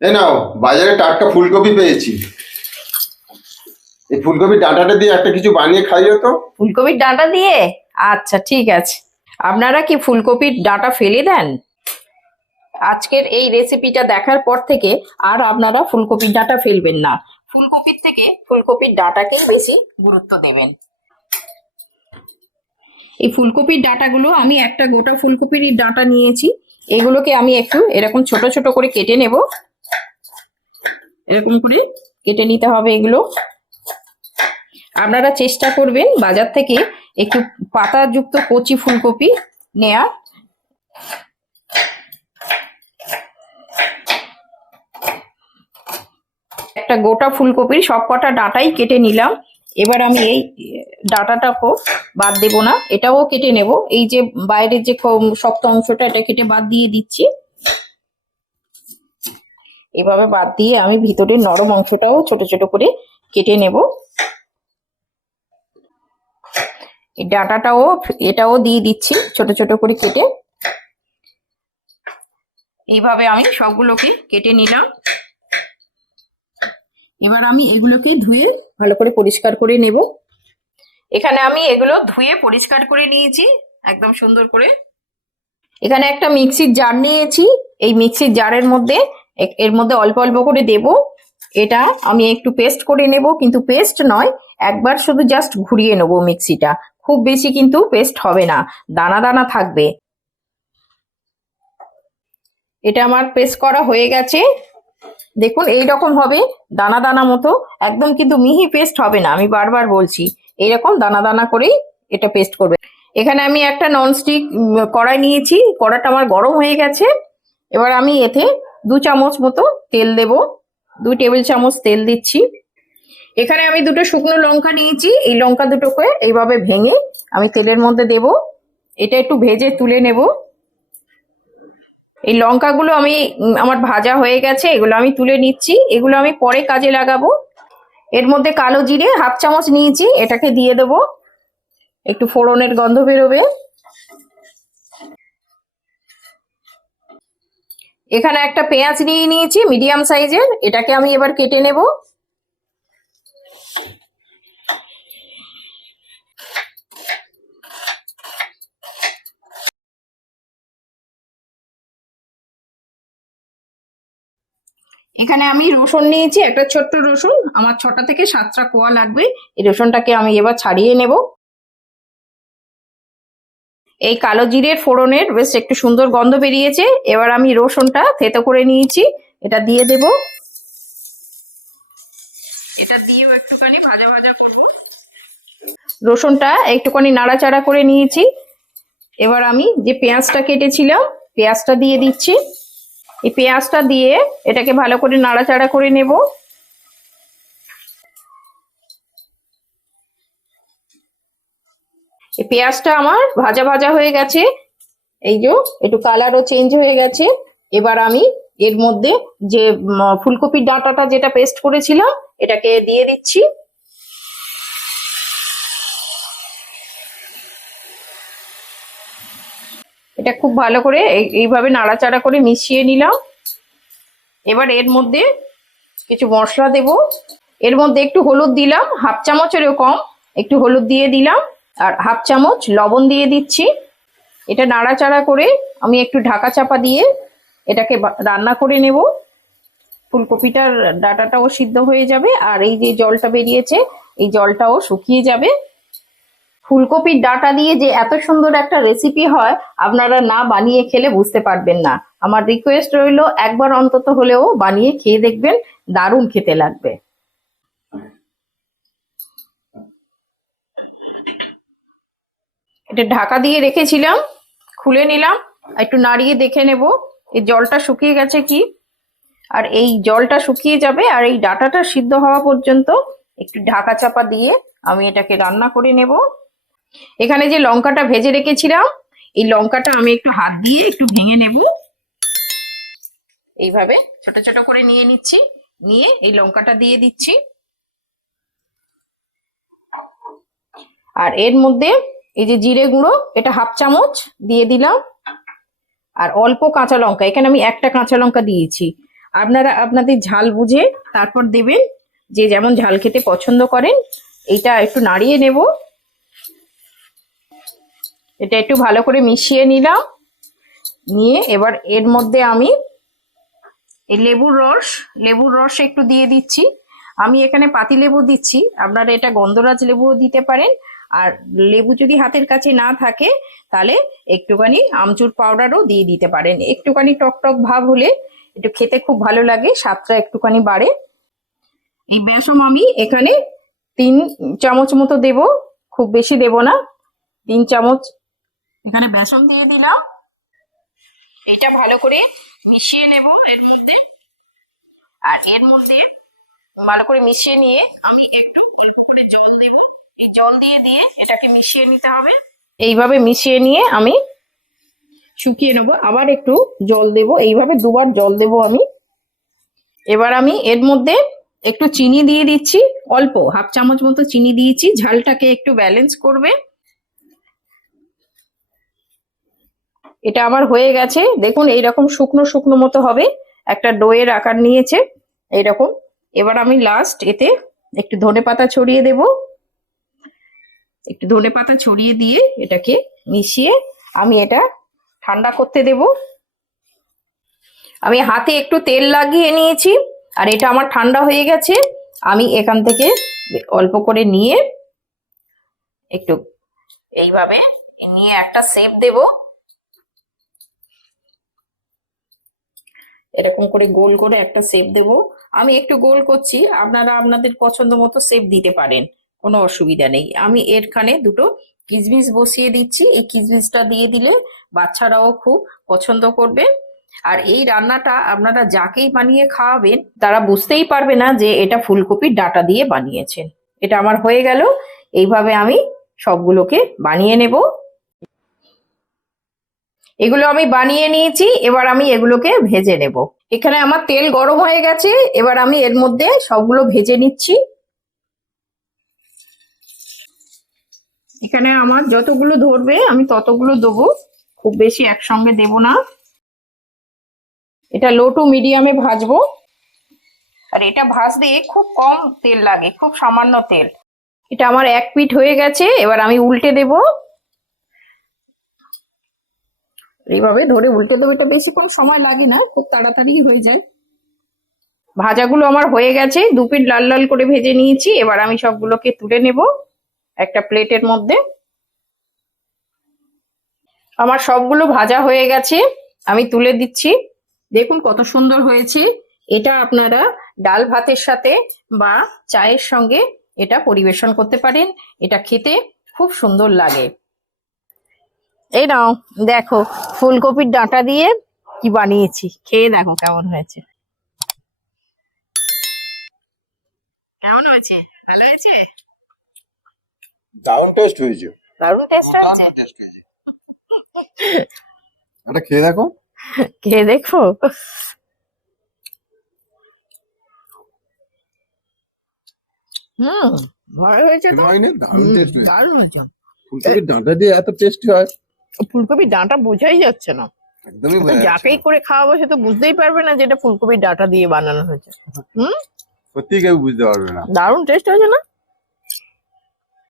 এই নাও, বাজারে টাটকা ফুলকপি পেয়েছি। এই ফুলকপির ডাঁটাটা দিয়ে একটা কিছু বানিয়ে খাইও তো। ফুলকপির ডাঁটা দিয়ে? আচ্ছা ঠিক আছে। আপনারা কি ফুলকপির ডাঁটা ফেলে দেন? আজকের এই রেসিপিটা দেখার পর থেকে আর আপনারা ফুলকপির ডাঁটা ফেলবেন না। ফুলকপির থেকে ফুলকপির ডাঁটাকেই বেশি গুরুত্ব দেবেন। এই ফুলকপির ডাঁটাগুলো আমি একটা গোটা ফুলকপির ডাঁটা নিয়েছি। এগুলোকে আমি একটু এরকম ছোট ছোট করে কেটে নেব। এরকম করে কেটে নিতে হবে এগুলো। আপনারা চেষ্টা করবেন বাজার থেকে একটু পাতাযুক্ত কচি ফুলকপি নেয়া। একটা গোটা ফুলকপির সব কটা ডাঁটাই কেটে নিলাম। এবার আমি এই ডাঁটাটাকেও বাদ দেব না, এটাও কেটে নেব। এই যে বাইরের যে শক্ত অংশটা, এটা কেটে বাদ দিয়ে দিচ্ছি। এভাবে বাদ দিয়ে আমি ভিতরের নরম অংশটাও ছোট ছোট করে কেটে নেব। এই ডাঁটাটাও এটাও দিয়ে দিচ্ছি ছোট ছোট করে কেটে। এইভাবে আমি সবগুলোকে কেটে নিলাম। এবার আমি এগুলোকে ধুয়ে ভালো করে পরিষ্কার করে নেব। এখানে আমি এগুলো ধুয়ে পরিষ্কার করে নিয়েছি একদম সুন্দর করে। এখানে একটা মিক্সির জার নিয়েছি। এই মিক্সির জারের মধ্যে এর মধ্যে অল্প অল্প করে দেব। এটা আমি একটু পেস্ট করে নেব, কিন্তু পেস্ট নয়, একবার শুধু জাস্ট ঘুরিয়ে নেব মিক্সিটা। খুব বেশি কিন্তু পেস্ট হবে না, দানা দানা থাকবে। এটা আমার পেস্ট করা হয়ে গেছে। দেখুন এই রকম হবে, দানা দানা মতো, একদম কিন্তু মিহি পেস্ট হবে না, আমি বারবার বলছি। এইরকম দানা দানা করেই এটা পেস্ট করবে। এখানে আমি একটা ননস্টিক কড়াই নিয়েছি। কড়াইটা আমার গরম হয়ে গেছে। এবার আমি এতে 2 চামচ মতো তেল দেব। 2 টেবিল চামচ তেল দিচ্ছি। এখানে আমি দুটো শুকনো লঙ্কা নিয়েছি। এই লঙ্কা দুটোকে এইভাবে ভেঙে আমি তেলের মধ্যে দেব। এটা একটু ভেজে তুলে নেব। এই লঙ্কাগুলো আমি আমার ভাজা হয়ে গেছে, এগুলো আমি তুলে নিচ্ছি। এগুলো আমি পরে কাজে লাগাবো। এর মধ্যে কালো জিরে 1/2 চামচ নিয়েছি, এটাকে দিয়ে দেব। একটু ফোড়নের গন্ধ বেরোবে। এখানে একটা পেঁয়াজ নিয়ে নিয়েছি মিডিয়াম সাইজের, এটাকে আমি এবার কেটে নেব। এখানে আমি রসুন নিয়েছি, একটা ছোট্ট রসুন, আমার 6টা থেকে 7টা কোয়া লাগবে। এই রসুনটাকে আমি এবার ছাড়িয়ে নেব। এই কালো জিরের ফোড়নের বেশ একটু সুন্দর গন্ধ বেরিয়েছে। এবার আমি রসুনটা থেতো করে নিয়েছি, এটা দিয়ে দেব। এটা দিয়েও একটুখানি ভাজা ভাজা করব। রসুনটা একটুখানি নাড়াচাড়া করে নিয়েছি। এবার আমি যে পেঁয়াজটা কেটেছিলাম, পেঁয়াজটা দিয়ে দিচ্ছি। এই পেঁয়াজটা দিয়ে এটাকে ভালো করে নাড়াচাড়া করে নেব। এই পেঁয়াজটা আমার ভাজা ভাজা হয়ে গেছে। এই যে একটু কালারও চেঞ্জ হয়ে গেছে। এবার আমি এর মধ্যে যে ফুলকপির ডাঁটাটা যেটা পেস্ট করেছিলাম, এটাকে দিয়ে দিচ্ছি। এটা খুব ভালো করে এইভাবে নাড়াচাড়া করে মিশিয়ে নিলাম। এবার এর মধ্যে কিছু মশলা দেব। এর মধ্যে একটু হলুদ দিলাম, 1/2 চামচেরও কম একটু হলুদ দিয়ে দিলাম। আর 1/2 চামচ লবণ দিয়ে দিচ্ছি। এটা নাড়াচাড়া করে আমি একটু ঢাকা চাপা দিয়ে এটাকে রান্না করে নেব। ফুলকপিটার ডাঁটাটাও সিদ্ধ হয়ে যাবে, আর এই যে জলটা বেরিয়েছে এই জলটাও শুকিয়ে যাবে। ফুলকপির ডাঁটা দিয়ে যে এত সুন্দর একটা রেসিপি হয়, আপনারা না বানিয়ে খেলে বুঝতে পারবেন না। আমার রিকোয়েস্ট রইল, একবার অন্তত হলেও বানিয়ে খেয়ে দেখবেন, দারুণ খেতে লাগবে। এটা ঢাকা দিয়ে রেখেছিলাম, খুলে নিলাম, একটু নাড়িয়ে দেখে নেব এই জলটা শুকিয়ে গেছে কি। আর এই জলটা শুকিয়ে যাবে, আর এই ডাঁটাটা সিদ্ধ হওয়া পর্যন্ত একটু ঢাকা চাপা দিয়ে আমি এটাকে রান্না করে নেব। এখানে যে লঙ্কাটা ভেজে রেখেছিলাম, এই লঙ্কাটা আমি একটু হাত দিয়ে একটু ভেঙে নেব। এইভাবে ছোট ছোট করে নিয়ে নিচ্ছি, নিয়ে এই লঙ্কাটা দিয়ে দিচ্ছি। আর এর মধ্যে এই যে জিরে গুঁড়ো, এটা 1/2 চামচ দিয়ে দিলাম। আর অল্প কাঁচা লঙ্কা, এখানে আমি একটা কাঁচা লঙ্কা দিয়েছি। আপনারা আপনাদের ঝাল বুঝে তারপর দেবেন, যে যেমন ঝাল খেতে পছন্দ করেন। এইটা একটু নাড়িয়ে নেব, এটা একটু ভালো করে মিশিয়ে নিলাম। নিয়ে এবার এর মধ্যে আমি এই লেবুর রস একটু দিয়ে দিচ্ছি। আমি এখানে পাতিলেবু দিচ্ছি, আপনারা এটা গন্ধরাজ লেবুও দিতে পারেন। আর লেবু যদি হাতের কাছে না থাকে তাহলে একটুখানি আমচুর পাউডারও দিয়ে দিতে পারেন। একটুখানি টক টক ভাব হলে একটু খেতে খুব ভালো লাগে, স্বাদটা একটুখানি বাড়ে। এই বেসম আমি এখানে 3 চামচ মতো দেব, খুব বেশি দেব না, 3 চামচ এখানে বেসম দিয়ে দিলাম। এটা ভালো করে মিশিয়ে নেব এর মধ্যে। আর এর মধ্যে ভালো করে মিশিয়ে নিয়ে আমি একটু অল্প করে জল দেব। এই জল দিয়ে এটাকে মিশিয়ে নিতে হবে। এইভাবে মিশিয়ে নিয়ে আমি শুকিয়ে নেব, আবার একটু জল দেব, এইভাবে দুবার জল দেব আমি। এবার আমি এর মধ্যে একটু চিনি দিয়ে দিচ্ছি, অল্প 1/2 চামচ মতো চিনি দিয়েছি, ঝালটাকে একটু ব্যালেন্স করবে। এটা আমার হয়ে গেছে, দেখুন এইরকম শুকনো শুকনো মতো হবে, একটা ডোয়ের আকার নিয়েছে এইরকম। এবার আমি লাস্ট এতে একটু ধনেপাতা ছড়িয়ে দেব। একটু ধনেপাতা ছড়িয়ে দিয়ে এটাকে মিশিয়ে আমি এটা ঠান্ডা করতে দেব। আমি হাতে একটু তেল লাগিয়ে নিয়েছি, আর এটা আমার ঠান্ডা হয়ে গেছে। আমি এখান থেকে অল্প করে নিয়ে একটু এইভাবে নিয়ে একটা শেপ দেব, এরকম করে গোল করে একটা শেপ দেব। আমি একটু গোল করছি, আপনারা আপনাদের পছন্দ মতো শেপ দিতে পারেন, কোনো অসুবিধা নেই। আমি এরখানে দুটো কিশমিশ বসিয়ে দিচ্ছি, এই কিশমিশটা দিয়ে দিলে বাচ্চারাও খুব পছন্দ করবে। আর এই রান্নাটা আপনারা যাকেই বানিয়ে খাওয়াবেন তারা বুঝতেই পারবে না যে এটা ফুলকপির ডাঁটা দিয়ে বানিয়েছেন। এটা আমার হয়ে গেল, এইভাবে আমি সবগুলোকে বানিয়ে নেব। এগুলো আমি বানিয়ে নিয়েছি, এবার আমি এগুলোকে ভেজে নেব। এখানে আমার তেল গরম হয়ে গেছে, এবার আমি এর মধ্যে সবগুলো ভেজে নিচ্ছি। এখানে আমার যতগুলো ধরবে আমি ততগুলো দেবো, খুব বেশি একসঙ্গে দেব না। এটা লো টু মিডিয়ামে ভাজবো। আর এটা ভাজতে খুব কম তেল লাগে, খুব সামান্য তেল। এটা আমার এক পিঠ হয়ে গেছে, এবার আমি উল্টে দেব। এইভাবে ধরে উল্টে দেবো, এটা বেশিক্ষণ সময় লাগে না, খুব তাড়াতাড়ি হয়ে যায়। ভাজাগুলো আমার হয়ে গেছে, 2 পিঠ লাল লাল করে ভেজে নিয়েছি। এবার আমি সবগুলোকে তুলে নেব একটা প্লেটের মধ্যে। আমার সবগুলো ভাজা হয়ে গেছে, আমি তুলে দিচ্ছি। দেখুন কত সুন্দর হয়েছে। এটা আপনারা ডাল ভাতের সাথে বা চায়ের সঙ্গে এটা পরিবেশন করতে পারেন, এটা খেতে খুব সুন্দর লাগে। এই নাও দেখো, ফুলকপির ডাঁটা দিয়ে কি বানিয়েছি, খেয়ে দেখো কেমন হয়েছে। কেমন হয়েছে? ভালো হয়েছে? দারুণ টেস্ট হয়েছে। দারুণ টেস্ট হয়েছে। টেস্ট হয়েছে। এটা খেয়ে দেখো। খেয়ে দেখো। ভালো হয়েছে তো, হয়নি? দারুণ টেস্ট হয়েছে। দারুণ হয়েছে। ফুলকপির ডাঁটা দিয়ে এত টেস্টি হয়, ফুলকপির ডাঁটা বোঝাই যাচ্ছে না। একদমই তো বোঝা যাচ্ছে যাকেই না। করে খাওয়াবো সে তো বুঝতেই পারবে না যে এটা ফুলকপির ডাঁটা দিয়ে বানানো হয়েছে। সত্যি কেউ বুঝতে পারবে না। দারুণ টেস্ট হয়েছে না?